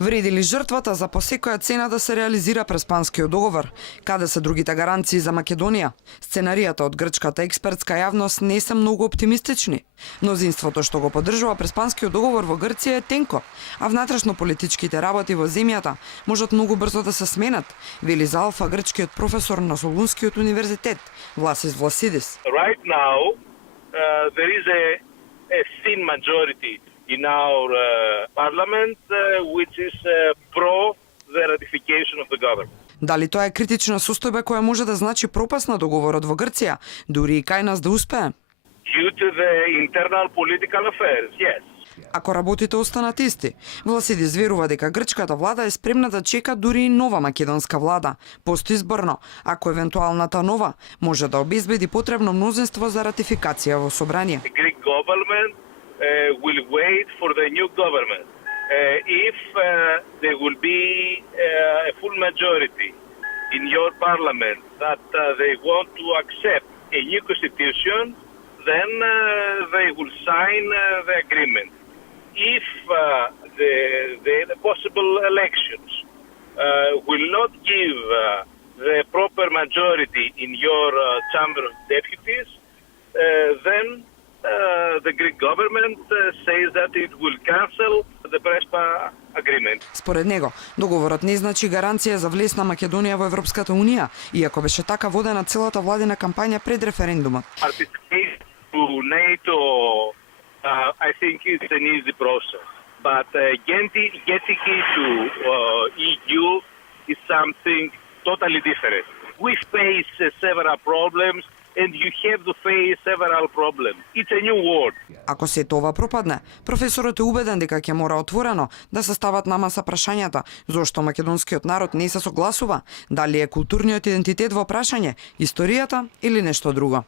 Вреди ли жртвата за по секоја цена да се реализира Преспанскиот договор? Каде се другите гаранции за Македонија? Сценаријата од грчката експертска јавност не се многу оптимистични. Мнозинството што го поддржува Преспанскиот договор во Грција е тенко, а внатрешно политичките работи во земјата можат многу брзо да се сменат, вели за Алфа грчкиот професор на Солунскиот универзитет Власис Власидис. Right now, there is a thin majority in our parliament which is pro the ratification of the government. Дали тоа е критична состојба која може да значи пропаст на договорот во Грција, дури и кај нас да успее? Due to the internal political affairs, yes. Ако работите останат исти, Власидис верува дека грчката влада е спремна да чека дури и нова македонска влада, постоизборно, ако евентуалната нова може да обезбеди потребно мнозинство за ратификација во собрание. The Greek government will wait for the new government. If there will be a full majority in your parliament that they want to accept a new constitution, then they will sign the agreement. If the possible elections will not give the proper majority in your Chamber of Deputies, then the Greek government says that it will cancel the Prespa agreement. Според него, договорот не значи гаранција за влез на Македонија во Европската унија, иако беше така водена целата владина кампања пред референдумот. Participation to NATO, I think it's an easy process, but getting into EU is something totally different. We face several problems and you have to face several problems. It's a new world. Ако се ова пропадне, професорот е убеден дека ќе мора отворено да се стават на маса прашањата зошто македонскиот народ не се согласува, дали е културниот идентитет во прашање, историјата или нешто друго.